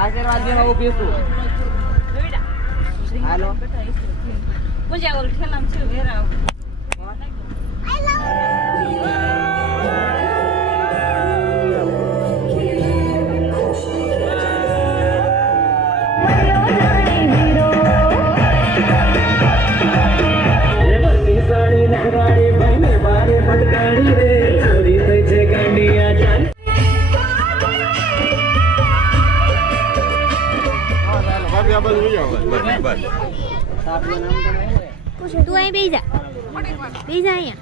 આશીર્વાદ દેવા હું પીશું. હાલો પૂજા ઓલ ખેલામ છે વેરા તું અહીં બેસી જા અહીંયા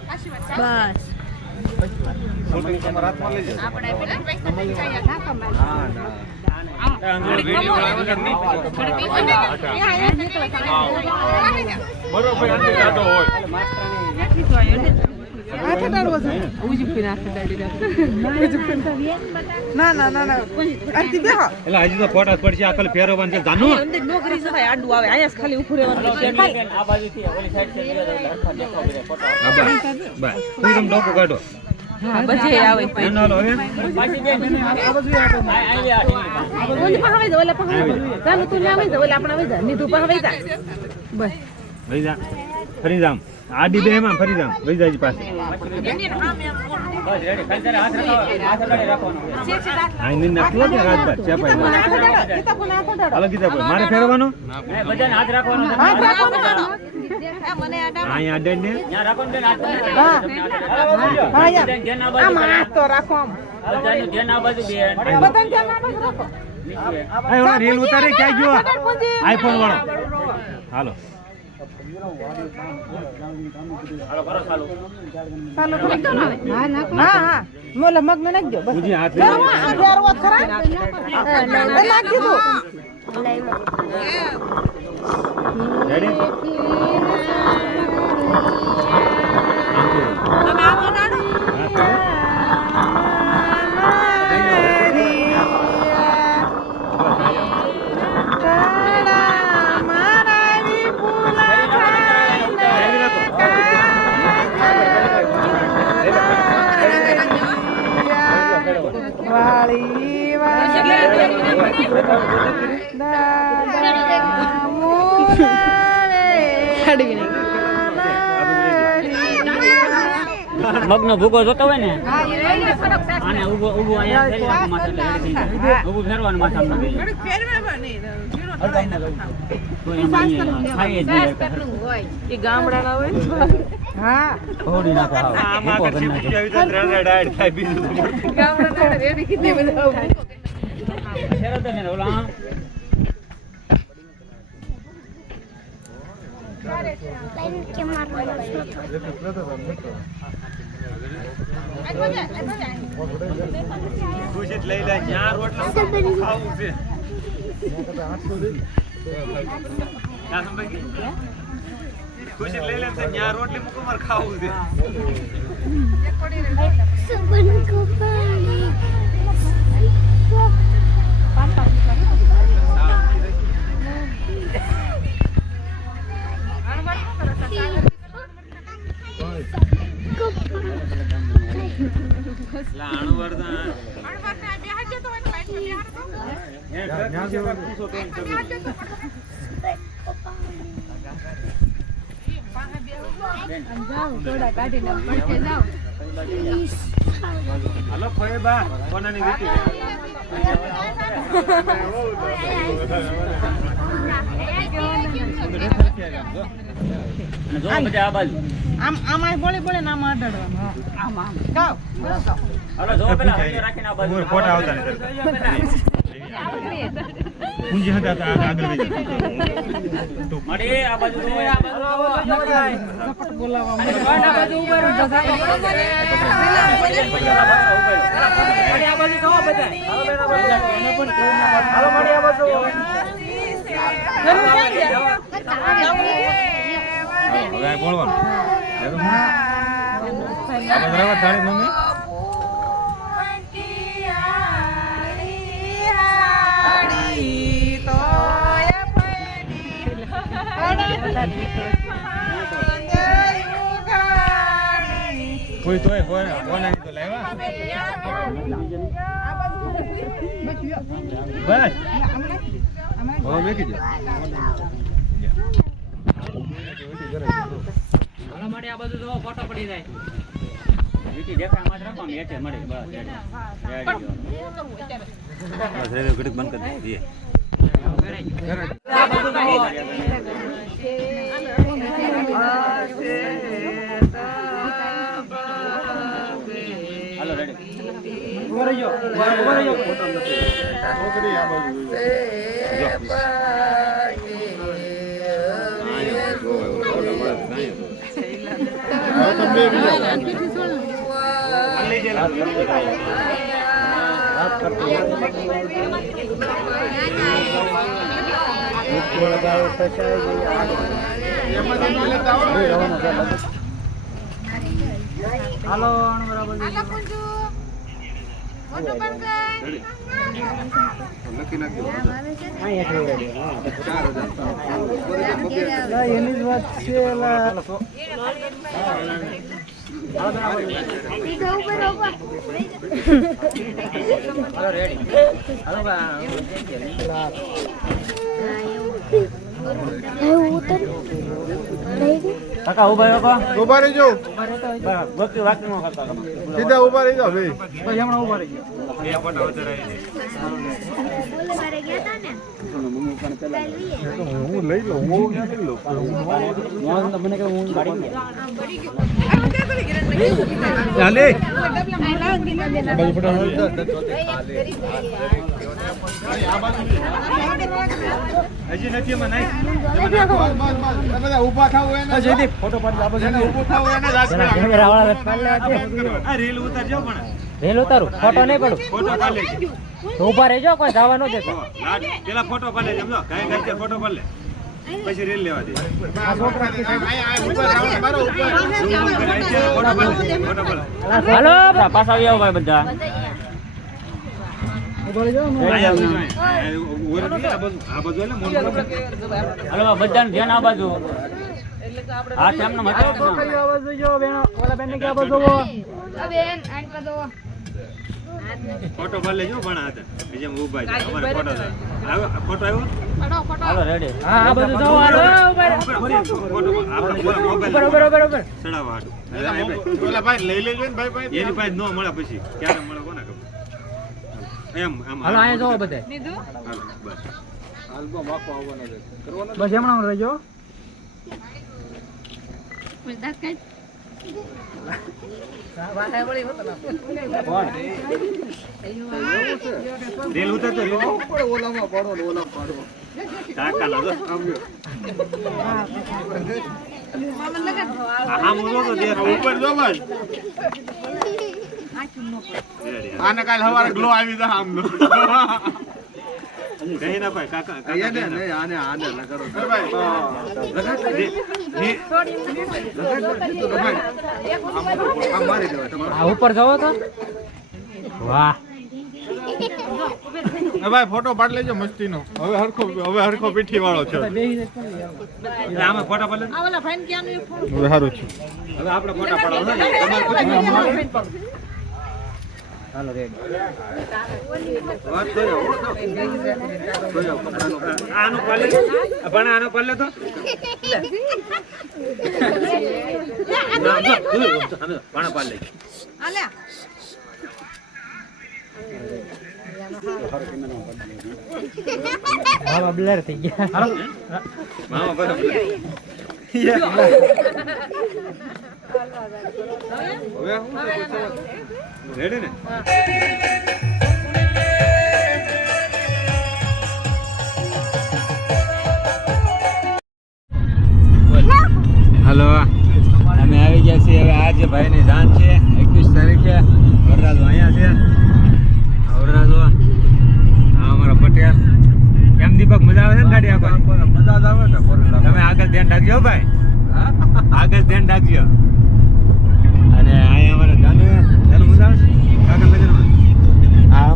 ના ના ના ના આરતી બેહો એટલે હજી તો ફોટા પડશે અકલ ફેરવવાનું છે જાનો અંદર નોકરી છે ભાઈ આડું આવે અહીંયા ખાલી ઉભું રહેવાનું આ બાજુથી ઓલી સાઈડ છે હરખા દેખાવ બધા ફોટા. બસ તું તમ ડોકો કાઢો. હા બજે આવે એનો હાલો હવે પાછી બેન આ બાજુ ઓલી પાસે આવે ઓલા પાસે આવે ચાલો તું ના આવે ઓલા આપણે આવે જા નીધુ પાસે આવે જા બસ લઈ જા ફરી જામ આડી બે એમાં ફરી જામ લઈ જાજી પાસે બસ રેડી ખાલી તારે હાથ લગાડી રાખવાનો. આ નિંદા તો કે રાજબાર ચેપાઈ હાલો કીધા ભાઈ મારે ફેરવાનો બધાને હાથ રાખવાનો છે. હાથ રાખવાનો અહીંયા અડે ને ત્યાં રાખો ને બેન હાથ. હા યાર ધ્યાન આ આમ બાજુ હાથ તો રાખો આમ બધાનું ધ્યાન આ બાજુ બેન. બધાને ધ્યાન આ બાજુ રાખો આ ઓલા રેલ ઉતારે ક્યાં ગયો આઈફોન વાળો હાલો હાલો કરો ચાલુ. ચાલો હા નાખો હા હા મોલા મગ ને નાખજો બસ ઉજી હાથ ફેરવો ખરા નાખ દીધું રેડી તમે આવો નાડો વાળી મગનો ભૂકો જોતો હોય ને આને ઊભું અહીંયા ફેરવાનું માથે રેડી થઈ જાય. ઊભું ફેરવાનું માથે ગામડાના હોય હા થોડી નાખે આમાં ચીપકી આવી તો ડાયડ થાય બીજું ગામડાના રેડી કીધી બધા શરત ને ઓલા ખુશી લઈ લે ચાર રોટલા ખાવું છે ખુશી લઈ લે છે ચાર રોટલી મુકો માર ખાવું છે લાણુ વર્ધન થોડા કાઢીને પડશે જાઓ હાલો ફોયબા કોનાની રીતિ જો બધા આ બાજુ આમ આમાં બોલે બોલે નામ અડાડવાનું આમ આમ ગાવ હાલો જો પેલા હાથે રાખીને આ બાજુ ફોટા આવતા ને પૂંજી હતા આગળ વઈ મડી આ બાજુ જો આ બાજુ ઝપટ બોલાવવા આ બાજુ ઉભા રહો મડી આ બાજુ જો બધા હાલો મડી આ બાજુ બોલવાનું થાળી મમ્મી કોઈ તોય કોના તો લાવ્યા બસ હવે મેકી દે માટે આ બધું જો ફોટો પડી જાય વીટી દેખાય માં જ રાખો ને એટે મળે બસ રેડી ઘડીક બંધ કરી દઈએ હાલો રેડી ઉભો રહેજો ફોટો નથી છોકરી આ બાજુ હાલો બરાબર લખી નાખજો એની જ વાત છે કાકા ઉભા રહેજો સીધા ઉભા રહી જાઓ ભાઈ હમણાં ઉભા રહી હું લઈ લઉં મને કે હું ચાલે હજી નથી એમાં નહીં ઉભા થાવ ફોટો પાડી રીલ ઉતારજો પણ રેલ ઉતારું ફોટો નહીં પડું ફોટો પાડી લેજો તો ઉભા રહેજો કોઈ જવા ન દેતો પેલા ફોટો પાડી લેજો સમજો કાઈ કાઈ ફોટો પાડી લે પછી રેલ લેવા દે આ છોકરા હાલો પાછા આવી આવો ભાઈ બધા હાલો બધાને ધ્યાન આ બાજુ હા તેમને મત ફોટો પાડી લેજો પણ જેમ ઉભા છે અમારે ફોટો આવ્યો ફોટો આવ્યો હાલો રેડી હા આ બધું જાઓ હાલો ઉપર બરોબર ચડાવવા હાટુ ઓલા ભાઈ લઈ લેજો ને ભાઈ એની પાસે નો મળે પછી ક્યારે મળે કોને ખબર એમ હાલો આયા જાઓ બધે નીધું હાલો બસ હાલબો માફો આવવાનો છે કરવાનો બસ હમણાં રહેજો બોલતા કઈ રેલ ઉતર તો ઓલામાં પાડો પાડો કાકા લાગો આ મોરો તો દેખ ઉપર જો બસ આને કાલ હવારે ગ્લો આવી જા આમનો કઈ ના ભાઈ કાકા કાકા ને આને લગાડો ભાઈ લગાડ દે ની આ મારી દેવા તમારો આ ઉપર જાવ તો વાહ ભાઈ ફોટો પાડ લેજો મસ્તીનો હવે હરખો પીઠી વાળો છે આમાં ફોટો પાડ લે આ ઓલા ફાઈન ક્યાંનો હવે સારું છે હવે આપણે ફોટા પાડો હાલો રેડી વાત જોયો આનો પાલે પણ આનો પાલે તો પણ પાલે આલે મામા બ્લર થઈ ગયા હાલો મામા બરાબર રેડી ને હેલો અમે આવી ગયા છીએ હવે આજે ભાઈની જાન છે 21 તારીખે વરરાજો અહીંયા છે વરરાજો આ અમારા પટેલ કેમ દીપક મજા આવે છે ને ગાડી આપવાની મજા જ આવે ને તમે આગળ ધ્યાન રાખજો ભાઈ હા આગળ ધ્યાન રાખજો. અને અહીંયા અમારે જાનુ મજા આવે કાકા નગરમાં. હા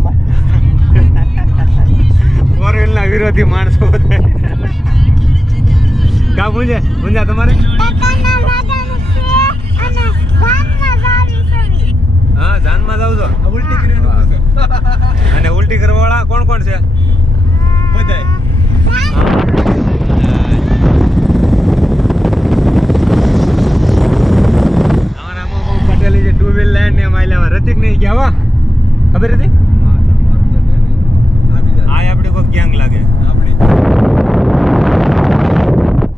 ફોર વ્હીલના વિરોધી માણસો કા પૂછે પૂંજા તમારે હા જાનમાં જાવ છો ઉલટી કરી અને ઉલટી કરવા વાળા કોણ કોણ છે બધાય અમારા બહુ પટેલી જે 2 વ્હીલ લાઈન ને માયલા રતિક નહીં ગયા ખબર હતી આ આપણે કોઈ ગેંગ લાગે આપણી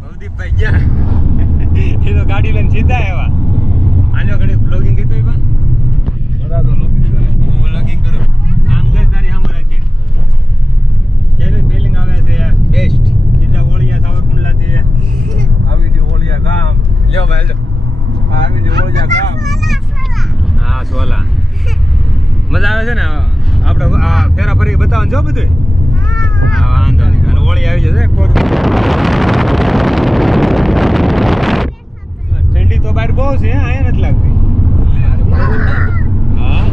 ભવદીપભાઈ ગયા એ તો ગાડી લઈને સીધા આવ્યા આજો ઘડી બ્લોગિંગ કીધું પણ બરાબર હું બ્લોગિંગ કરું આમ કઈ તારી આમ રાખી કેવી ફીલિંગ આવે છે યાર બેસ્ટ સીધા ઓળિયા સાવરકુંડલાથી આવી દી ઓળિયા ગામ લ્યો ભાઈ લ્યો આવી દી ઓળિયા ગામ હા સોલા મજા આવે છે ને આપણે આ ફેરા ફરી બતાવવાનું જો બધું હા વાંધો નહીં અને ઓળી આવી જશે ઠંડી તો બહાર બહુ છે અહીંયા નથી લાગતી હા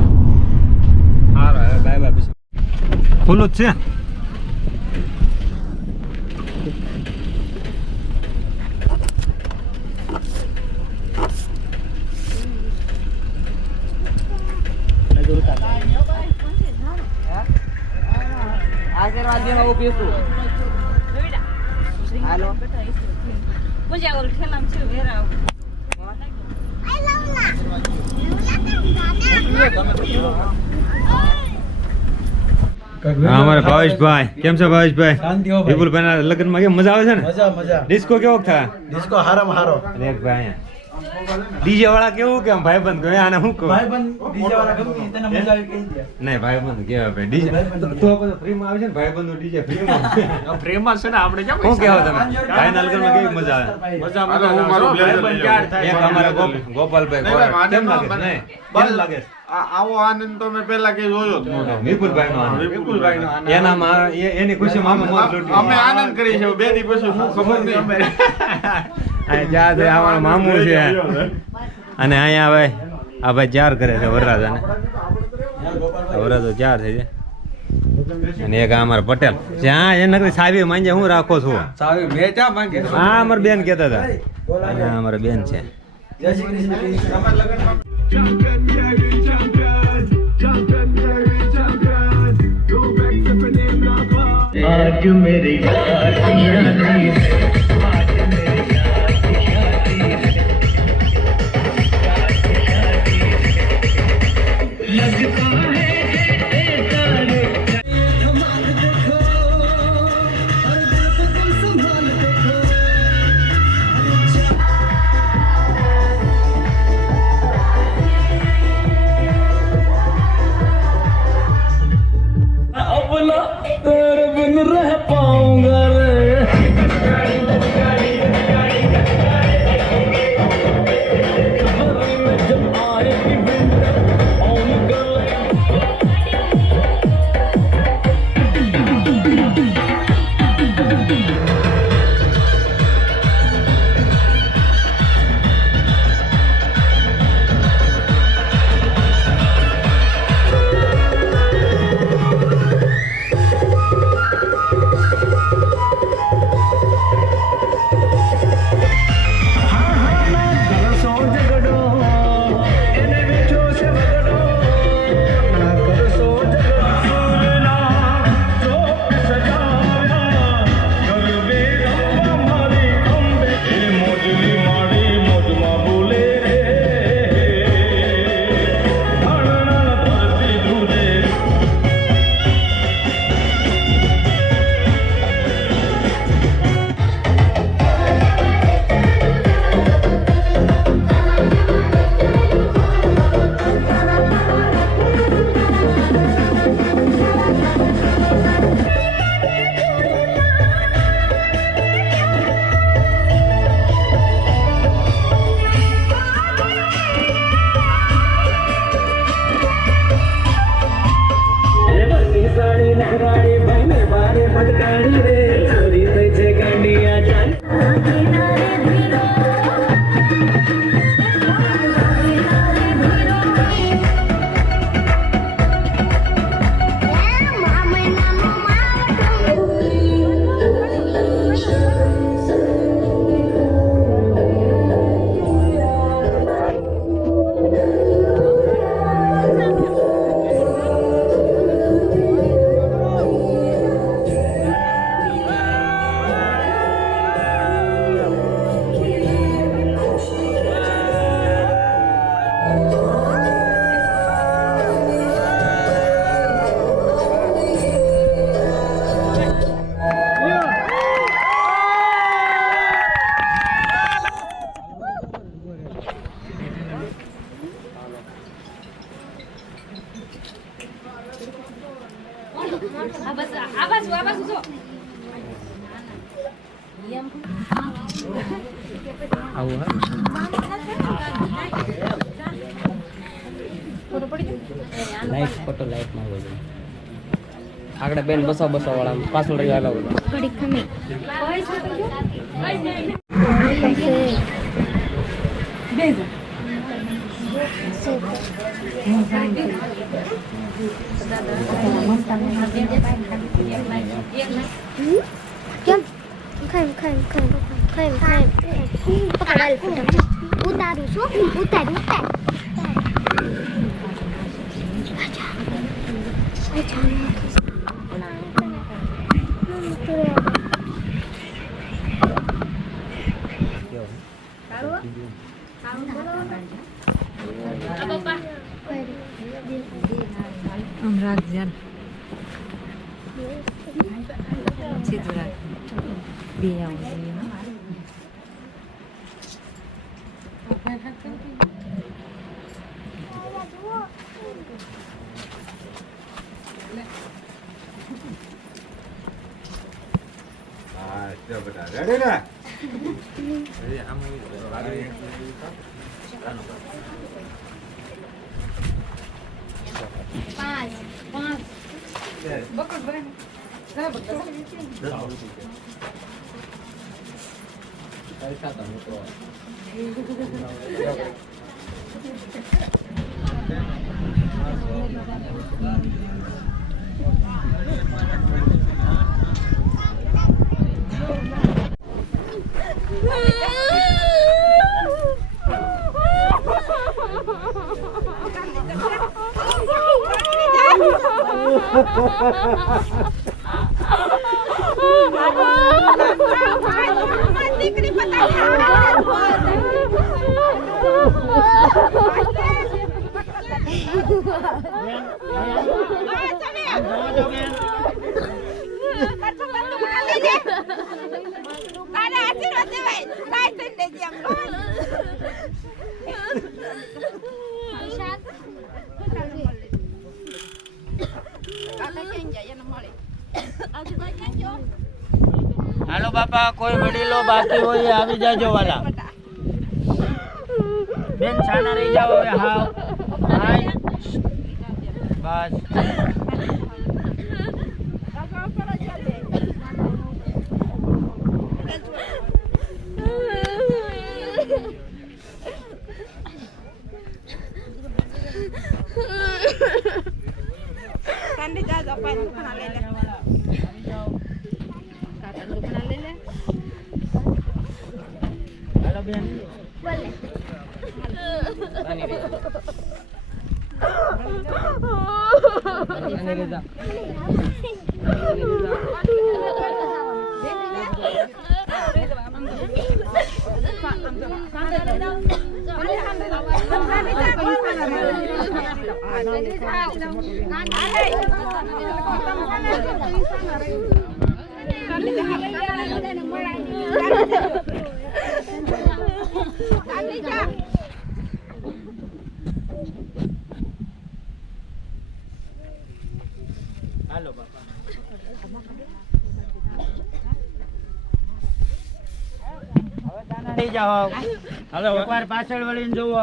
હારો બાય બાય પછી ખુલ્લું જ છે પૂજા ઓલ ઠેલામ છે વેરાવ અમારે ભાવેશભાઈ કેમ છે ભાવેશભાઈ વિપુલભાઈ ના લગ્ન માં કેમ મજા આવે છે ને મજા ડિસ્કો કેવો થાય ડિસ્કો હારામાં હારો એક ભાઈ ડીજે વાળા કેવું કેમ ભાઈબંધ કહે આને શું કહું ભાઈબંધ ડીજે વાળા કેવું તને મજા આવી કહી દે નહીં ભાઈબંધ કેવા ભાઈ ડીજે તો પછી ફ્રી માં આવે છે ને ભાઈબંધ નું ડીજે ફ્રી માં ફ્રી માં છે ને આપણે કેમ શું કહેવો તમે ભાઈ ના લગ્ન માં કેવી મજા આવે મજા હું મારો બ્લેઝર તૈયાર થાય એક અમારા ગોપાલભાઈ કેમ લાગે નહીં કેમ લાગે આવો આનંદ તો મેં પહેલા કે જોયો જ નહોતો વિપુલભાઈ નો આનંદ એના એની ખુશીમાં અમે મોજ લૂંટી અમે આનંદ કરી છે બે દી પછી શું ખબર નહીં આ જ્યાં છે અમારો મામુ છે અને અહીંયા હવે આ ભાઈ ચાર કરે છે વરરાજાને વરરાજો ચાર થઈ છે અને એક અમારા પટેલ જ્યાં એ નકરી સાવી માંગે હું રાખો છું સાવી મેં ચા માંગે હા અમારા બેન કહેતા હતા અને અમારા બેન છે જય શ્રી કૃષ્ણ आज मेरी याद शादी लगता है धमाल देखो हर दिल को तुम संभाल देखो अपना तेरे बिन रह पाऊंगा रे આવું હે લાઈટ ફોટો લાઈટ માં હોય આગળ બેન બસો વાળા પાછળ રહી આલો ઘડી ખમી કેમ ખાઈ પકડાલ ઉતારું છું ઉતાર રેડી ને હાલો બાપા કોઈ વડીલો બાકી હોય આવી જાજો વાલા બેન છાના રહી જાવ હવે હાવ હાય બસ Kandi jaza pa ni kana lele. હાલો બેન બોલે આની રે આની રે જા હાલો બાપા હવે તાના રહી જાઓ હાલો એકવાર પાછળ વળીને જોવો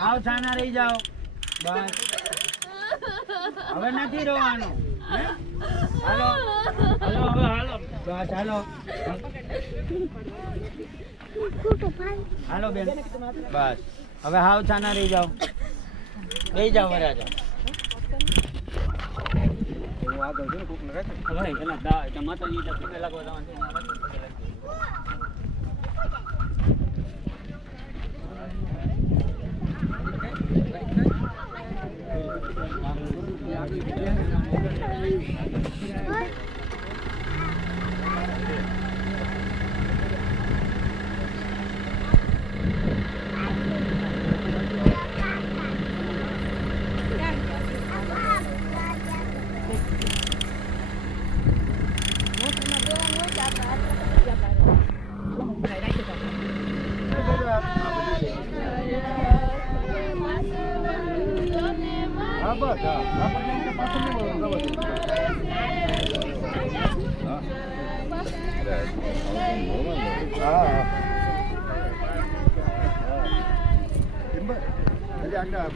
આવ છાના રહી જાઓ બસ હવે નથી રોવાનું હે? હાલો હાલો હવે હાલો બસ હાલો હાલો બેન બસ હવે હાવ છાના રહી જાઓ બેહી જાઓ વરાજા માતાજી લાગવા હા હજી આગળ